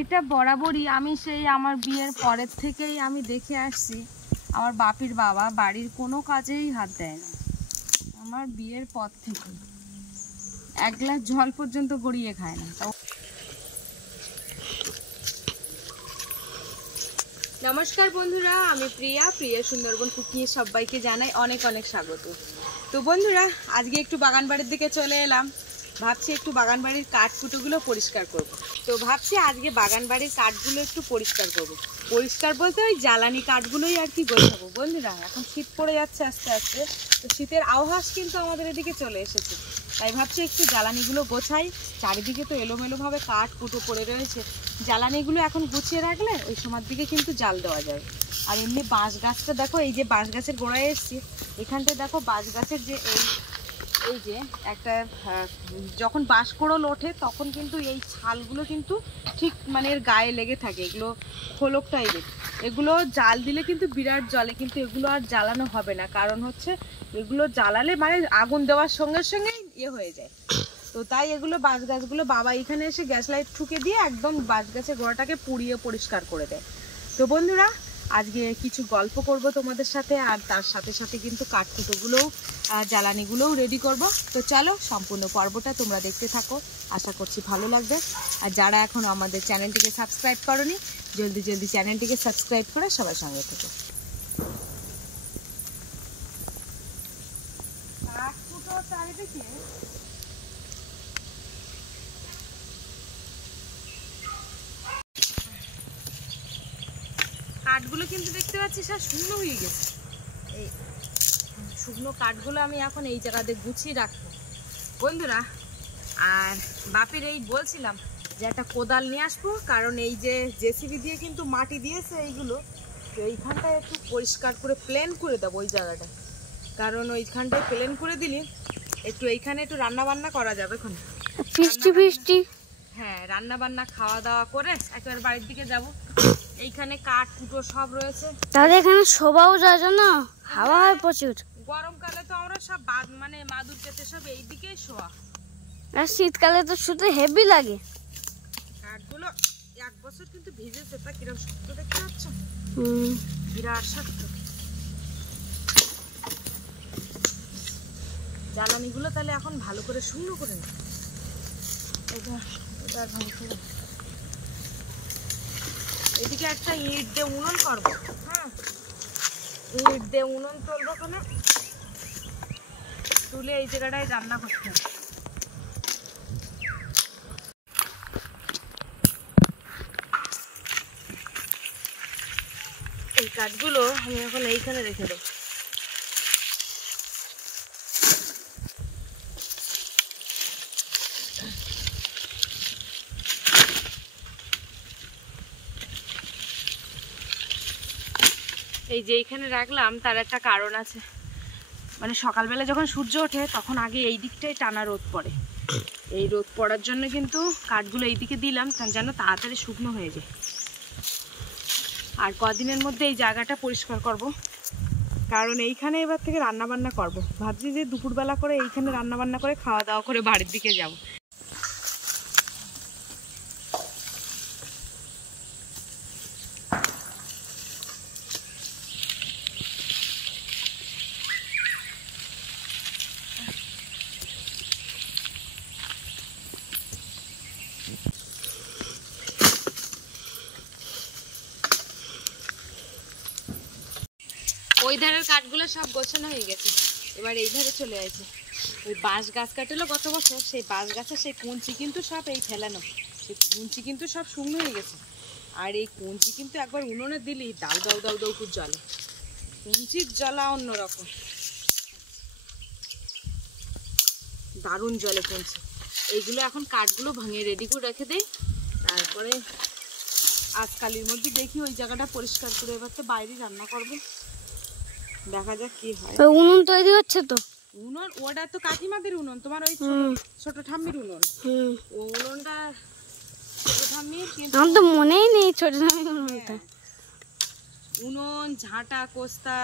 এটা বরাবরই আমি সেই আমার বিয়ের পরের থেকেই আমি দেখে আসছি, আমার বাপির বাবা বাড়ির কোনো কাজেই হাত দেয় না। আমার বিয়ের পর থেকে এক গ্লাস জল পর্যন্ত গড়িয়ে খায় না। নমস্কার বন্ধুরা, আমি প্রিয়া সুন্দরবন কুকিংয়ে সবাইকে জানাই অনেক অনেক স্বাগত। তো বন্ধুরা, আজকে একটু বাগান বাড়ির দিকে চলে এলাম। ভাবছি একটু বাগান বাড়ির কাঠকুটোগুলো পরিষ্কার করব। তো ভাবছি আজকে বাগান বাড়ির কাঠগুলো একটু পরিষ্কার করব। পরিষ্কার বলতে ওই জ্বালানি কাঠগুলোই আর কি গোছাবো। বন্ধুরা, এখন শীত পড়ে যাচ্ছে আস্তে আস্তে, তো শীতের আবহাওয়া কিন্তু আমাদের এদিকে চলে এসেছে। তাই ভাবছি একটু জ্বালানিগুলো গোছাই। চারিদিকে তো এলোমেলোভাবে কাঠ কুটো পড়ে রয়েছে, জ্বালানিগুলো এখন গুছিয়ে রাখলে ওই সময়ের দিকে কিন্তু জাল দেওয়া যায়। আর এমনি বাঁশ গাছটা দেখো, এই যে বাঁশ গাছের গোড়ায় এসছি, এখানটায় দেখো বাঁশ গাছের যে এই যে একটা যখন বাঁশকোড়ল ওঠে তখন কিন্তু এই ছালগুলো কিন্তু ঠিক মানে এর গায়ে লেগে থাকে, এগুলো খোলক টাইপের। এগুলো জাল দিলে কিন্তু বিরাট জ্বলে, কিন্তু এগুলো আর জ্বালানো হবে না। কারণ হচ্ছে এগুলো জ্বালালে মানে আগুন দেওয়ার সঙ্গে সঙ্গে ইয়ে হয়ে যায়। তো তাই এগুলো বাঁশ গাছগুলো বাবা এখানে এসে গ্যাস লাইট ঠুকে দিয়ে একদম বাঁশ গাছের গোড়াটাকে পুড়িয়ে পরিষ্কার করে দেয়। তো বন্ধুরা, আজকে কিছু গল্প করব তোমাদের সাথে, আর তার সাথে সাথে কিন্তু কাঠকুটোগুলোও জ্বালানিগুলোও রেডি করব। তো চলো সম্পূর্ণ পর্বটা তোমরা দেখতে থাকো, আশা করছি ভালো লাগবে। আর যারা এখন আমাদের চ্যানেলটিকে সাবস্ক্রাইব করোনি, জলদি জলদি চ্যানেলটিকে সাবস্ক্রাইব করে সবার সঙ্গে থেকো। কাঠকুটো চারিদিকে কাঠগুলো কিন্তু দেখতে পাচ্ছি সব শুকনো হয়ে গেছে। এই শুকনো কাঠগুলো আমি এখন এই জায়গাতে গুছিয়ে রাখবো বন্ধুরা। আর বাপির এই বলছিলাম যে একটা কোদাল নিয়ে আসবো, কারণ এই যে জেসিবি দিয়ে কিন্তু মাটি দিয়েছে এইগুলো, তো এইখানটায় একটু পরিষ্কার করে প্লেন করে দেবো ওই জায়গাটা। কারণ ওইখানটায় প্লেন করে দিলে একটু এইখানে একটু রান্না বান্না করা যাবে। এখন ফিস্টি হ্যাঁ, রান্না বান্না খাওয়া দাওয়া করে একেবারে বাড়ির দিকে যাব। এইখানে কাঠ কুটো সব রয়েছে, তাহলে এখানে শোভাও যায় না, হাওয়া হয় প্রচুর। গরমকালে তো আমরা সব মানে মাদুর পেতে সব এইদিকেই শোয়া, আর শীতকালে তো শুতে হেভি লাগে। কাঠগুলো এক বছর কিন্তু ভিজেছে, তা কিরকম শক্ত দেখতে পাচ্ছ, বিরাট শক্ত। জ্বালানিগুলো তাহলে এখন ভালো করে শুকনো করে নি। এদিকে একটা ইট দিয়ে উনুন করবো। হ্যাঁ, ইট দিয়ে উনুন তুলবো, ওখানে তুলে এই জায়গাটায় রান্না করতে হবে। এই কাঠগুলো আমি এখন এইখানে রেখে দেবো। এই যে এইখানে রাখলাম তার একটা কারণ আছে, মানে সকালবেলা যখন সূর্য ওঠে তখন আগে এই দিকটাই টানা রোদ পড়ে। এই রোদ পড়ার জন্য কিন্তু কাঠগুলো এইদিকে দিলাম যেন তাড়াতাড়ি শুকনো হয়ে যায়। আর কদিনের মধ্যে এই জায়গাটা পরিষ্কার করব, কারণ এইখানে এবার থেকে রান্না বান্না করব। ভাবছি যে দুপুরবেলা করে এইখানে রান্না বান্না করে খাওয়া দাওয়া করে বাড়ির দিকে যাব। ওই ধারের কাঠগুলো সব গোছানো হয়ে গেছে, এবার এই ধারে চলে আসে। ওই বাঁশ গাছ কাটলো গত বছর, সেই বাঁশ গাছের সেই কঞ্চি কিন্তু সব এই ফেলানো, সেই কঞ্চি কিন্তু সব শুকনো হয়ে গেছে। আর এই কঞ্চি কিন্তু একবার উনুনে দিলেই দাউ দাউ দাউ দাউ করে জ্বলে। কঞ্চির জ্বলা অন্যরকম, দারুণ জ্বলে কঞ্চি। এইগুলো এখন কাঠগুলো ভাঙিয়ে রেডি করে রেখে দেই, তারপরে আজকালের মধ্যে দেখি ওই জায়গাটা পরিষ্কার করে এবার তো বাইরে রান্না করবো, দেখা যাক কি হয়। উনুন তৈরি হচ্ছে তো, উনুন ওটা তো কাকিমাদের উনুন, তোমার ওই ছোট ঠাম্মির উনুন। ও উনুনটা ছোট ঠাম্মির, আমার তো মনেই নেই ছোট ঠাম্মির উনুনটা। উনুন, ঝাঁটা, কোস্তা,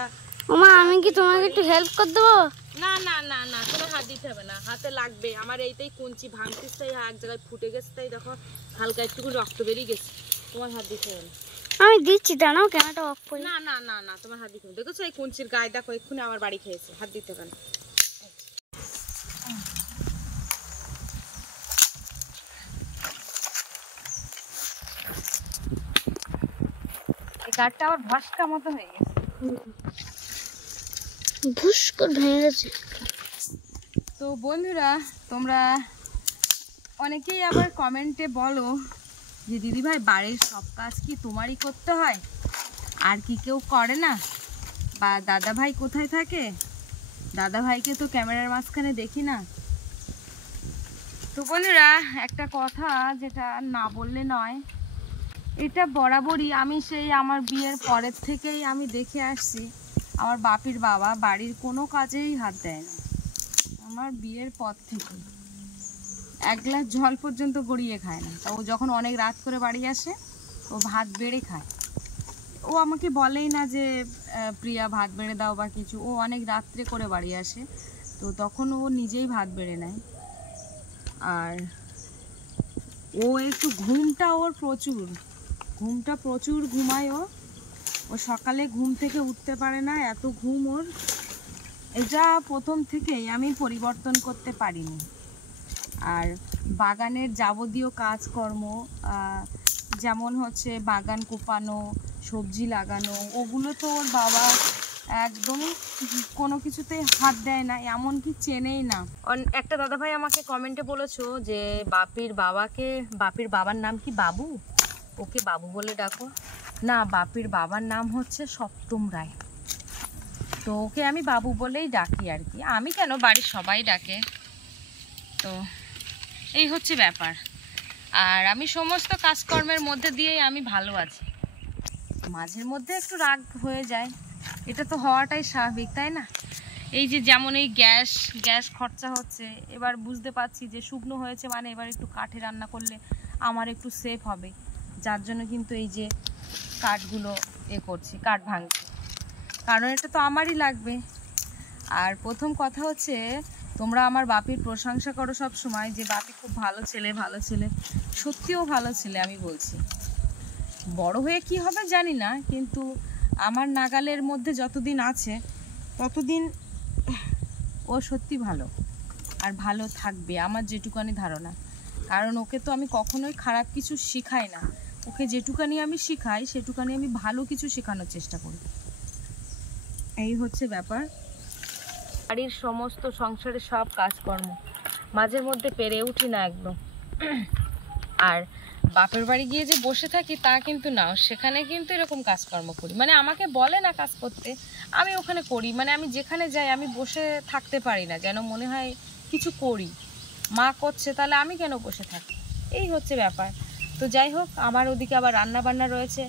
ওমা আমি কি তোমাকে একটু হেল্প করে দেবো? না না না না, তোমার হাত দিতে হবে না, হাতে লাগবে। আমার এইটাই কুঞ্চি ভাঙতিস, তাই এক জায়গায় ফুটে গেছে, তাই দেখো হালকা একটু রক্ত বেরিয়ে গেছে। তোমার হাত দিতে হবে না। আমি দিচ্ছি, দাঁড়াও ক্যামেরাটা অফ করি। না না না না, তোমার হাত দিতে হবে। দেখেছো এই কুঞ্চির গায়ে দেখো, এক্ষুনি আমার বাড়ি খেয়েছে, হাত দিতে হবে না। এই গাড়টা আবার ভস্কা মতো হয়ে গেছে, ভুস করে ভেঙে গেছে। তো বন্ধুরা, তোমরা অনেকেই আবার কমেন্টে বলো যে দিদিভাই বাড়ির সব কাজ কি তোমারই করতে হয়, আর কি কেউ করে না, বা দাদা ভাই কোথায় থাকে, দাদা ভাইকে তো ক্যামেরার মাঝখানে দেখি না। তো বন্ধুরা, একটা কথা যেটা না বললে নয়, এটা বরাবরই আমি সেই আমার বিয়ের পরের থেকেই আমি দেখে আসছি, আমার বাপির বাবা বাড়ির কোনো কাজেই হাত দেয় না। আমার বিয়ের পর থেকে এক গ্লাস জল পর্যন্ত গড়িয়ে খায় না। তা ও যখন অনেক রাত করে বাড়ি আসে, ও ভাত বেড়ে খায়। ও আমাকে বলেই না যে প্রিয়া ভাত বেড়ে দাও বা কিছু, ও অনেক রাত্রে করে বাড়ি আসে, তো তখন ও নিজেই ভাত বেড়ে নেয়। আর ও একটু ঘুমটা ওর প্রচুর ঘুমায়। ও সকালে ঘুম থেকে উঠতে পারে না, এত ঘুম ওর। এটা প্রথম থেকেই আমি পরিবর্তন করতে পারিনি। আর বাগানের যাবতীয় কাজকর্ম, যেমন হচ্ছে বাগান কোপানো, সবজি লাগানো, ওগুলো তো ওর বাবা একদমই কোনো কিছুতে হাত দেয় না, এমনকি চেনেই না। একটা দাদাভাই আমাকে কমেন্টে বলেছো যে বাপির বাবার নাম কি বাবু, ওকে বাবু বলে ডাকো। না, বাপির বাবার নাম হচ্ছে সপ্তম রায়, তো ওকে আমি বাবু বলেই ডাকি আর কি। আমি কেন, বাড়ির সবাই ডাকে। তো এই হচ্ছে ব্যাপার। আর আমি সমস্ত কাজকর্মের মধ্যে দিয়েই আমি ভালো আছি। মাঝের মধ্যে একটু রাগ হয়ে যায়, এটা তো হওয়াটাই স্বাভাবিক, তাই না? এই যে যেমন এই গ্যাস খরচা হচ্ছে, এবার বুঝতে পারছি যে শুকনো হয়েছে মানে এবার একটু কাঠে রান্না করলে আমার একটু সেফ হবে, যার জন্য কিন্তু এই যে কাঠগুলো করছি, কাঠ ভাঙছি, কারণ এটা তো আমারই লাগবে। আর প্রথম কথা হচ্ছে, তোমরা আমার বাপির প্রশংসা করো সব সময় যে বাপি খুব ভালো ছেলে, সত্যিও ভালো ছেলে। আমি বলছি, বড় হয়ে কি হবে জানি না, কিন্তু আমার নাগালের মধ্যে যতদিন আছে ততদিন ও সত্যি ভালো, আর ভালো থাকবে, আমার যেটুকানি ধারণা। কারণ ওকে তো আমি কখনোই খারাপ কিছু শেখাই না, ওকে যেটুকানি আমি শেখাই সেটুকানি আমি ভালো কিছু শেখানোর চেষ্টা করি। এই হচ্ছে ব্যাপার। বাড়ির সমস্ত সংসারের সব কাজকর্ম মাঝের মধ্যে পেরে উঠি না একদম। আর বাপের বাড়ি গিয়ে যে বসে থাকি তা কিন্তু না, সেখানে কিন্তু এরকম কাজকর্ম করি, মানে আমাকে বলে না কাজ করতে, আমি ওখানে করি। মানে আমি যেখানে যাই আমি বসে থাকতে পারি না, যেন মনে হয় কিছু করি, মা করছে তাহলে আমি কেন বসে থাকি, এই হচ্ছে ব্যাপার। তো যাই হোক, আমার ওদিকে আবার রান্না বান্না রয়েছে।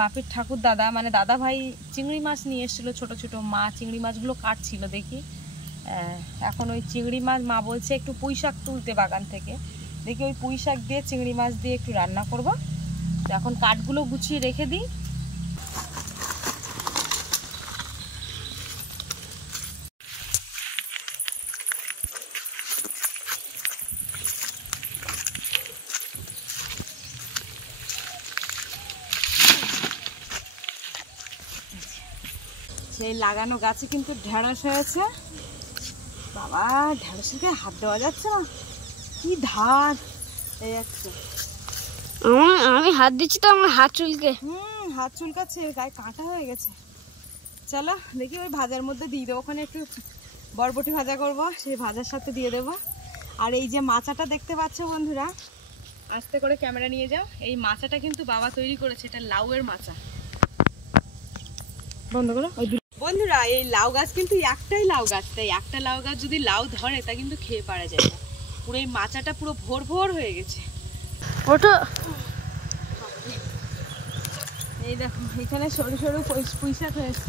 বাপির ঠাকুর দাদা, মানে দাদা ভাই চিংড়ি মাছ নিয়ে এসেছিলো, ছোট ছোট। মা চিংড়ি মাছগুলো কাটছিল দেখি। এখন ওই চিংড়ি মাছ মা বলছে একটু পুঁই শাক তুলতে বাগান থেকে, দেখি ওই পুঁই শাক দিয়ে চিংড়ি মাছ দিয়ে একটু রান্না করব। তো এখন কাঠগুলো গুছিয়ে রেখে দিই। সেই লাগানো গাছে কিন্তু ঢেঁড়স হয়েছে। বাবা, ঢেঁড়সের গায়ে হাত দেওয়া যাচ্ছে না, কি ধার। এই একটা আমি হাত দিচ্ছি তো আমার হাত চুলকে। হাত চুলকাচ্ছে, গায়ে কাঁটা হয়ে গেছে। চলো দেখি ওই ভাজার মধ্যে দিয়ে দেবো, ওখানে একটু বরবটি ভাজা করব, সেই ভাজার সাথে দিয়ে দেবো। আর এই যে মাচাটা দেখতে পাচ্ছ বন্ধুরা, আস্তে করে ক্যামেরা নিয়ে যাও, এই মাচাটা কিন্তু বাবা তৈরি করেছে, এটা লাউয়ের মাচা। বন্ধ করো। বন্ধুরা, এই লাউ গাছ কিন্তু একটাই লাউ গাছ, তাই একটা লাউ গাছ যদি লাউ ধরে তা কিন্তু খেয়ে পারা যায় না। পুরো এই মাচাটা পুরো ভোর ভোর হয়ে গেছে। ওটা এই দেখো, এখানে সরু সরু পুঁই শাক হয়েছে।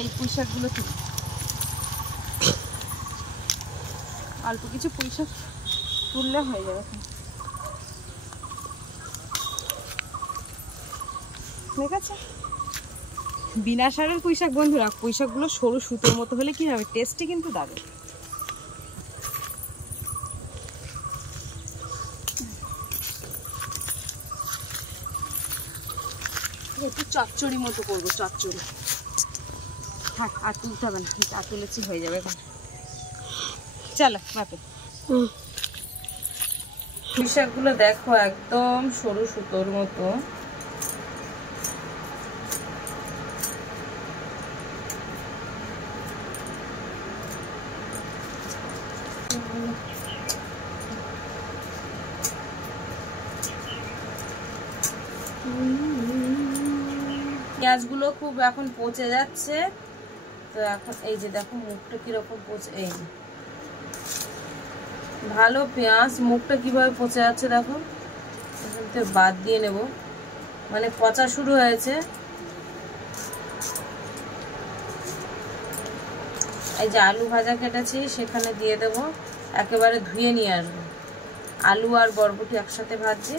এই পুঁই শাকগুলো অল্প কিছু পুঁই শাক তুললে হয়ে যাবে। ঠিক আছে, বিনা সারের পুঁই শাক বন্ধুরা। পুঁই শাকগুলো সরু সুতোর মতো হলে কি হবে, টেস্টই কিন্তু দারুণ। একটু চচ্চড়ি মতো করবো, চচ্চড়ি। থাক, আর তুলতে হবে না, আর তুলেছি হয়ে যাবে এখন। চলো বাপে, পুঁই শাকগুলো দেখো একদম সরু সুতোর মতো। পেঁয়াজগুলো খুব এখন পচে যাচ্ছে, তো এখন এই যে দেখো মুখটা কিরকম পচে, এই যে ভালো পেঁয়াজ মুখটা কিভাবে পচে যাচ্ছে দেখো। এখান থেকে বাদ দিয়ে নেব, মানে পচা শুরু হয়েছে। এই যে আলু ভাজা কেটেছি সেখানে দিয়ে দেবো, একেবারে ধুয়ে নিয়ে আসবো। আলু আর বরবটি একসাথে ভাজছি।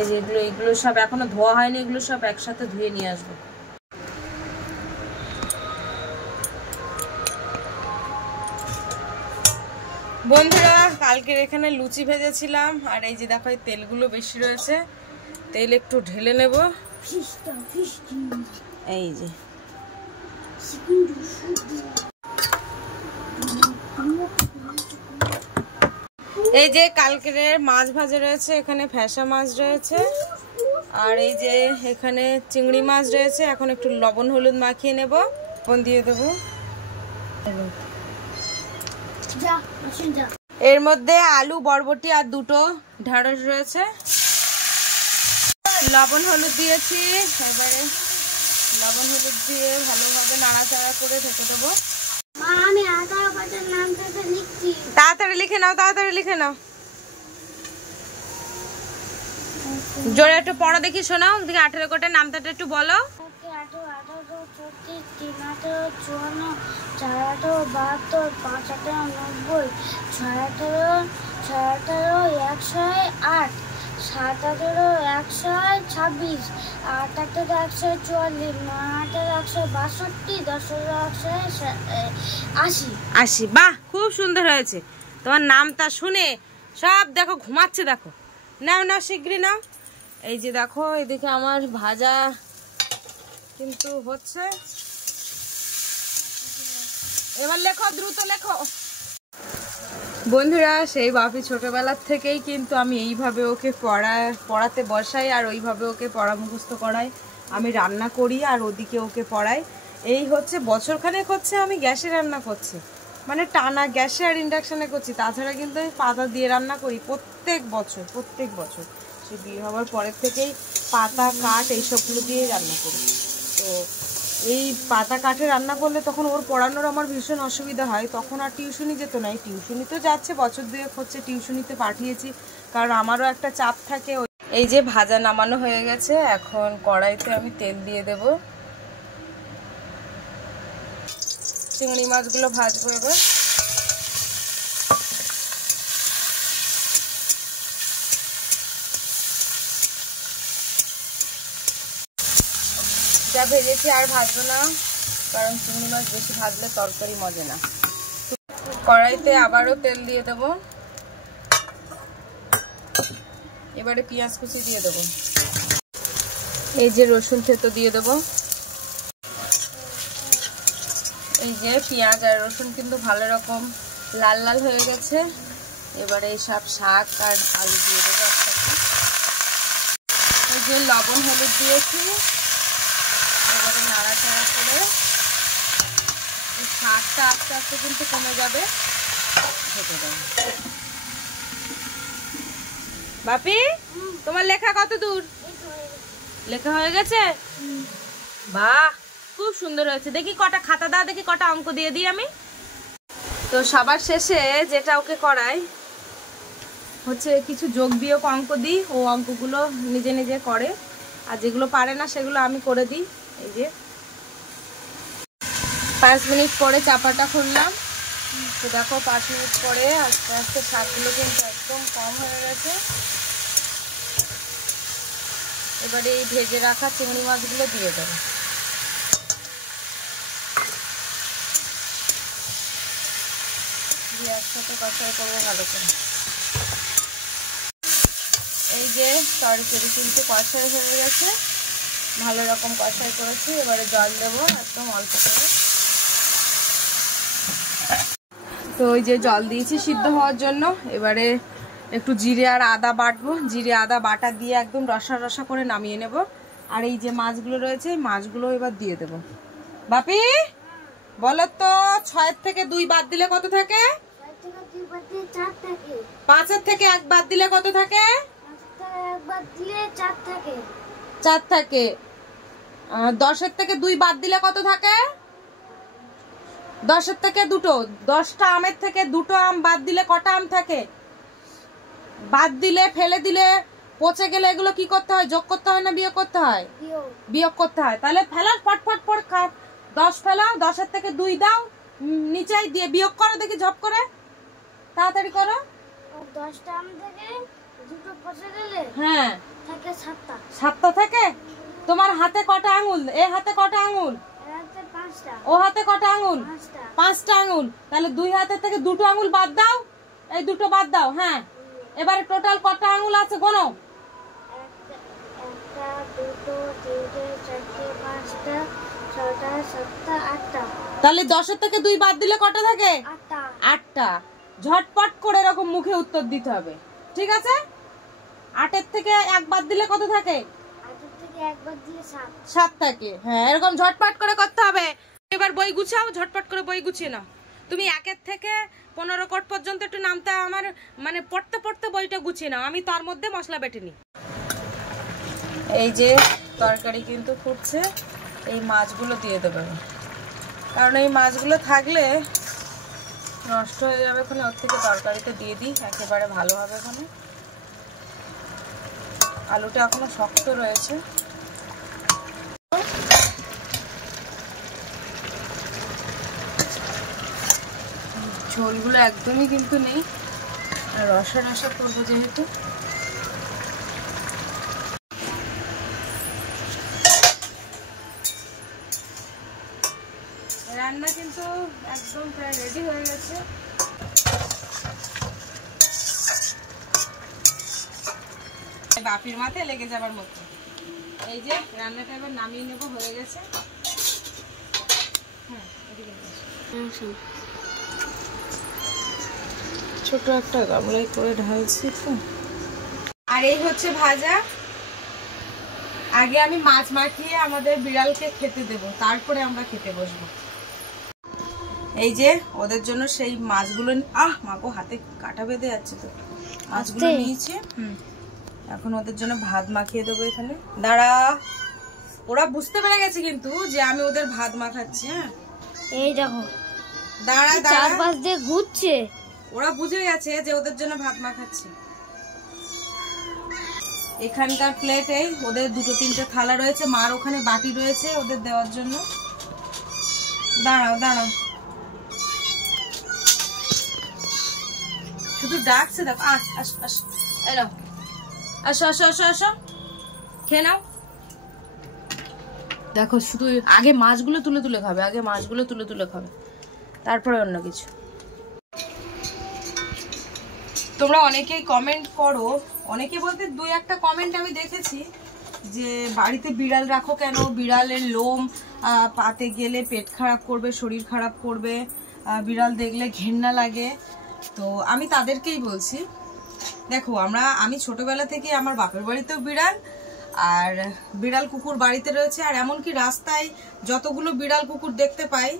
এই যে এগুলো সব এখনো ধোয়া হয়নি, এগুলো সব একসাথে ধুয়ে নিয়ে আসবো। বন্ধুরা কালকের এখানে লুচি ভেজেছিলাম, আর এই যে দেখো এই তেলগুলো বেশি রয়েছে, তেল একটু ঢেলে নেব। এই যে এই যে কালকের মাছ ভাজা রয়েছে, এখানে ফ্যাসা মাছ রয়েছে, আর এই যে এখানে চিংড়ি মাছ রয়েছে। এখন একটু লবণ হলুদ মাখিয়ে নেব, লবণ দিয়ে দেবো। এর মধ্যে আলু বরবটি আর দুটো ঢেঁড়স রয়েছে, লবণ হলুদ দিয়েছি। এবারে লবণ হলুদ দিয়ে ভালোভাবে নাড়াচাড়া করে ঢেকে দেবো। তাড়াতাড়ি লিখে নাও, তাড়াতাড়ি লিখে নাও, জোরে একটু পড়া দেখি, শোনাও দেখি। 18 কোটের নামটা একটু বলো। 80। বাহ, খুব সুন্দর হয়েছে। তোমার নামটা শুনে সব দেখো ঘুমাচ্ছে, দেখো। নাও নাও শিগগিরি নাও। এই যে দেখো এদিকে আমার ভাজা কিন্তু হচ্ছে, এবার লেখো, দ্রুত লেখো। বন্ধুরা সেই বাপি ছোটবেলার থেকেই কিন্তু আমি এইভাবে ওকে পড়াতে বসাই, আর ওইভাবে ওকে পড়া মুখস্থ করাই। আমি রান্না করি আর ওদিকে ওকে পড়াই। এই হচ্ছে বছরখানেক হচ্ছে আমি গ্যাসে রান্না করছি, মানে টানা গ্যাসে আর ইন্ডাকশানে করছি। তাছাড়া কিন্তু আমি পাতা দিয়ে রান্না করি প্রত্যেক বছর। সে বিয়ে হওয়ার পরের থেকেই পাতা কাঠ এইসবগুলো দিয়েই রান্না করি। তো এই পাতা কাঠে রান্না করলে তখন ওর পড়ানোর আমার ভীষণ অসুবিধা হয়। তখন আর টিউশনি যেত না, এই টিউশনি তো যাচ্ছে, বছর দুয়েক হচ্ছে টিউশনিতে পাঠিয়েছি, কারণ আমারও একটা চাপ থাকে। এই যে ভাজা নামানো হয়ে গেছে, এখন কড়াইতে আমি তেল দিয়ে দেব। চিংড়ি মাছগুলো ভাজবো এবার। যা ভেজেছি আর ভাজবো না, কারণ চিংড়ি মাছ বেশি ভাজলে তরকারি মজে না। কড়াইতে আবারও তেল দিয়ে দেব। এবারে পেঁয়াজ কুচি দিয়ে দেব। এই যে রসুন থেতো দিয়ে দেব। এই যে পেঁয়াজ আর রসুন কিন্তু ভালো রকম লাল লাল হয়ে গেছে। এবারে এই সব শাক আর আলু দিয়ে দেবো একসাথে। এই যে লবণ হলুদ দিয়েছি, এবারে নাড়াচাড়া করে শাকটা আস্তে আস্তে কিন্তু কমে যাবে, ঢেকে দেবো। বাপি তোমার লেখা কত দূর? লেখা হয়ে গেছে? বাহ, খুব সুন্দর হয়েছে। দেখি কটা খাতা দাও, দেখি কটা অঙ্ক দিয়ে দিই আমি। তো সবার শেষে যেটা ওকে করাই হচ্ছে কিছু যোগ বিয়োগ অঙ্ক দিই, ও অঙ্কগুলো নিজে নিজে করে, আর যেগুলো পারে না সেগুলো আমি করে দিই। এই যে 5 মিনিট পরে চাপাটা খুললাম, তো দেখো 5 মিনিট পরে আস্তে আস্তে শাকগুলো কিন্তু একদম কম হয়ে গেছে। এবারে এই ভেজে রাখা চিংড়ি মাছগুলো দিয়ে দেবো। দিয়ে একসাথে কষাই করবো ভালো করে। এই যে তরকারি কিন্তু কষাই হয়ে গেছে, ভালো রকম কষাই করেছি। এবারে জল দেবো একদম অল্প করে। তো ওই যে জল দিয়েছি সিদ্ধ হওয়ার জন্য। এবারে একটু জিরে আর আদা বাটবো, জিরে আদা বাটা দিয়ে একদম রসা রসা করে নামিয়ে নেব। আর এই যে মাছগুলো রয়েছে এই মাছগুলো এবার দিয়ে দেবো। বাপি বলো তো 6 থেকে 2 বাদ দিলে কত থাকে? 5 থেকে 1 বাদ দিলে কত থাকে? 4 থাকে। 10 থেকে 2 বাদ দিলে কত থাকে? 10 থেকে 2। 10টা আমের থেকে 2টো আম বাদ দিলে কটা আম থাকে? বাদ দিলে, ফেলে দিলে, পচে গেলে এগুলো কি করতে হয়? যোগ করতে হয় না বিয়োগ করতে হয়? বিয়োগ করতে হয়। তাহলে ফেলা, ফটফট পর 10 ফেলাও, 10 থেকে 2 দাও, নিচে দিয়ে বিয়োগ করো দেখি ঝপ করে, তাড়াতাড়ি করো। 10টা আম থেকে 2টো পচে গেলে হ্যাঁ থাকে 7টা। 7টা থাকে। তোমার হাতে কটা আঙ্গুল? এই হাতে কটা আঙ্গুল? হাতে 5টা। ও হাতে কটা আঙ্গুল? 5টা আঙ্গুল। তাহলে 2 হাতের থেকে 2টো আঙ্গুল বাদ দাও, এই 2টো বাদ দাও। হ্যাঁ, এবারে টোটাল কটা আঙ্গুল আছে গোনো? 1 2 3 4 5 6 7 8টা। তাহলে 10 থেকে 2 বাদ দিলে কটা থাকে? 8টা। ঝটপট করে এরকম মুখে উত্তর দিতে হবে, ঠিক আছে? 8 থেকে 1 বাদ দিলে কত থাকে? 8 থেকে 1 বাদ দিলে 7 থাকে। হ্যাঁ, এরকম ঝটপট করে করতে হবে। এবার বই গুছাও, ঝটপট করে বই গুছিয়ে নাও। তুমি 1 থেকে 15 কোট পর্যন্ত একটু নামতে আমার মানে পড়তে পড়তে বইটা গুছিয়ে নাও, আমি তার মধ্যে মশলা বেটে নিই। এই যে তরকারি কিন্তু ফুটছে, এই মাছগুলো দিয়ে দেবে, কারণ এই মাছগুলো থাকলে নষ্ট হয়ে যাবে। ওখানে ওর থেকে তরকারিতে দিয়ে দিই, একেবারে ভালো হবে। ওখানে আলুটা এখনো শক্ত রয়েছে। ঝোলগুলো একদমই কিন্তু নেই, রসা রসা করবো যেহেতু। রান্না কিন্তু একদম প্রায় রেডি হয়ে গেছে। বাপির মাথায় লেগে যাবার মতো। এই যে রান্নাটা এবার নামিয়ে নেবো, হয়ে গেছে। হ্যাঁ, ছোট একটা গামলায় করে ঢালছি তো। আর এই হচ্ছে ভাজা। আগে আমি মাছ মাখিয়ে আমাদের বিড়ালকে খেতে দেব, তারপরে আমরা খেতে বসবো। এই যে ওদের জন্য সেই মাছগুলো, মাগো হাতে কাটা বেঁধে যাচ্ছে তো। মাছগুলো নিয়েছি, এখন ওদের জন্য ভাত মাখিয়ে দেবো এখানে। দাঁড়া, ওরা বুঝতে পেরে গেছে কিন্তু যে আমি ওদের ভাত মাখাচ্ছি। হ্যাঁ, এই দেখো, দাঁড়া দাঁড়া, চারপাশ দিয়ে ঘুরছে। ওরা বুঝে গেছে যে ওদের জন্য ভাত মাখাচ্ছি। এখানকার প্লেটে ওদের 2-3টে থালা রয়েছে, মার ওখানে বাটি রয়েছে ওদের দেওয়ার জন্য। দাঁড়াও দাঁড়াও, শুধু ডাকছে দেখো। আসো আসো, এলো, আসো আসো আসো আসো, খেয়ে নাও। দেখো, শুধু আগে মাছগুলো তুলে তুলে খাবে, আগে মাছগুলো তুলে তুলে খাবে, তারপরে অন্য কিছু। তোমরা অনেকেই কমেন্ট করো, অনেকে বলতে 2-1টা কমেন্ট আমি দেখেছি যে বাড়িতে বিড়াল রাখো কেন, বিড়ালের লোম পাতে গেলে পেট খারাপ করবে, শরীর খারাপ করবে, বিড়াল দেখলে ঘেন্না লাগে। তো আমি তাদেরকেই বলছি, দেখো আমি ছোটবেলা থেকে আমার বাপের বাড়িতেও বিড়াল আর বিড়াল কুকুর বাড়িতে রয়েছে। আর এমনকি রাস্তায় যতগুলো বিড়াল কুকুর দেখতে পাই,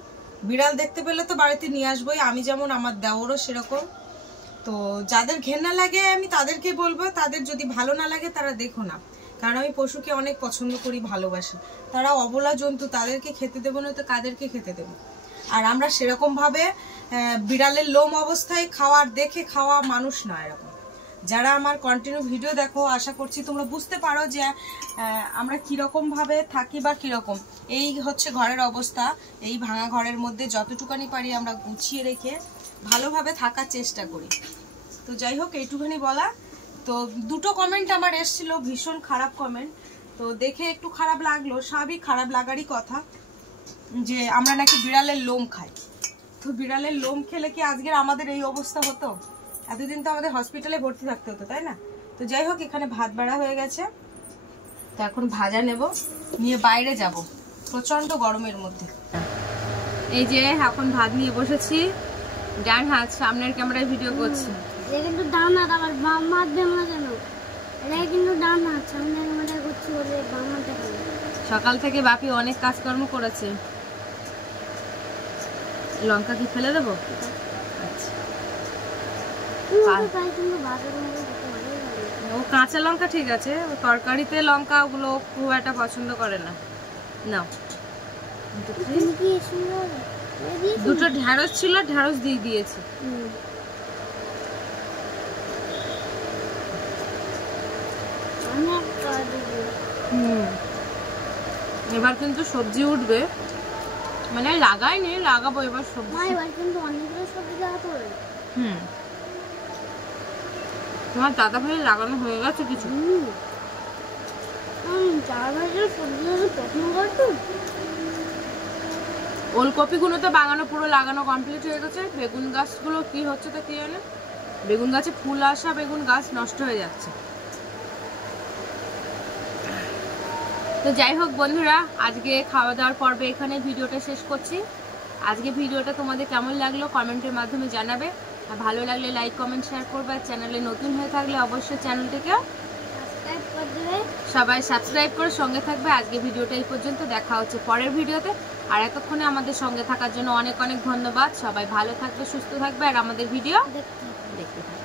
বিড়াল দেখতে পেলে তো বাড়িতে নিয়ে আসবোই। আমি যেমন, আমার দেওরও সেরকম। তো যাদের ঘেন্না লাগে আমি তাদেরকে বলবো, তাদের যদি ভালো না লাগে তারা দেখো না, কারণ আমি পশুকে অনেক পছন্দ করি, ভালোবাসি। তারা অবলা জন্তু, তাদেরকে খেতে দেবো না তো কাদেরকে খেতে দেবো? আর আমরা সেরকমভাবে বিড়ালের লোম অবস্থায় দেখে খাওয়া মানুষ না। এরকম যারা আমার কন্টিনিউ ভিডিও দেখো, আশা করছি তোমরা বুঝতে পারো যে আমরা কীরকমভাবে থাকি বা কীরকম। এই হচ্ছে ঘরের অবস্থা। এই ভাঙা ঘরের মধ্যে যতটুকানি পারি আমরা গুছিয়ে রেখে ভালোভাবে থাকার চেষ্টা করি। তো যাই হোক, এইটুখানি বলা। তো 2টো কমেন্ট আমার এসেছিল, ভীষণ খারাপ কমেন্ট, তো দেখে একটু খারাপ লাগলো, স্বাভাবিক খারাপ লাগারই কথা, যে আমরা নাকি বিড়ালের লোম খাই। তো বিড়ালের লোম খেলে কি আজকের আমাদের এই অবস্থা হতো? এতদিন তো আমাদের হসপিটালে ভর্তি থাকতে হতো, তাই না? তো যাই হোক, এখানে ভাত বাড়া হয়ে গেছে, তো এখন ভাজা নেব, নিয়ে বাইরে যাব প্রচন্ড গরমের মধ্যে। এই যে এখন ভাত নিয়ে বসেছি, ডান হাত সামনের ক্যামেরায় ভিডিও করছি। এটা কিন্তু ডান হাত, আবার বাম হাত দেব না কেন? এটা কিন্তু ডান হাত, সামনে ক্যামেরা করছি বলে বাম হাত দেখাবো। সকাল থেকে বাপি অনেক কাজকর্ম করেছে। লঙ্কা কি ফেলে দেবো? আচ্ছা, ও কাঁচা লঙ্কা ঠিক আছে, ও তরকারিতে লঙ্কা ওগুলো খুব একটা পছন্দ করে না। নাও, দুটো ঢ্যাঁড়স ছিল, ঢ্যাঁড়স দিয়ে দিয়েছি। এবার কিন্তু সবজি উঠবে, মানে লাগাইনি, লাগাবো এবার সবজি। তোমার দাদা ভাই লাগানো হয়ে গেছে কিছু? ওলকপি গুলো তো বাগানো পুরো লাগানো কমপ্লিট হয়ে গেছে। বেগুন গাছগুলো কি হচ্ছে তো কি জানে, বেগুন গাছে ফুল আসা বেগুন গাছ নষ্ট হয়ে যাচ্ছে। তো যাই হোক বন্ধুরা, আজকে খাওয়া দাওয়ার পর্বে এখানে ভিডিওটা শেষ করছি। আজকে ভিডিওটা তোমাদের কেমন লাগলো কমেন্টের মাধ্যমে জানাবে, আর ভালো লাগলে লাইক কমেন্ট শেয়ার করবে। আর চ্যানেলে নতুন হয়ে থাকলে অবশ্যই চ্যানেলটিকে সবাই সাবস্ক্রাইব করে সঙ্গে থাকবে। আজকে ভিডিওটা এই পর্যন্ত, দেখা হচ্ছে পরের ভিডিওতে। আর এতক্ষণে আমাদের সঙ্গে থাকার জন্য অনেক অনেক ধন্যবাদ। সবাই ভালো থাকবে, সুস্থ থাকবে, আর আমাদের ভিডিও দেখতে থাকবে।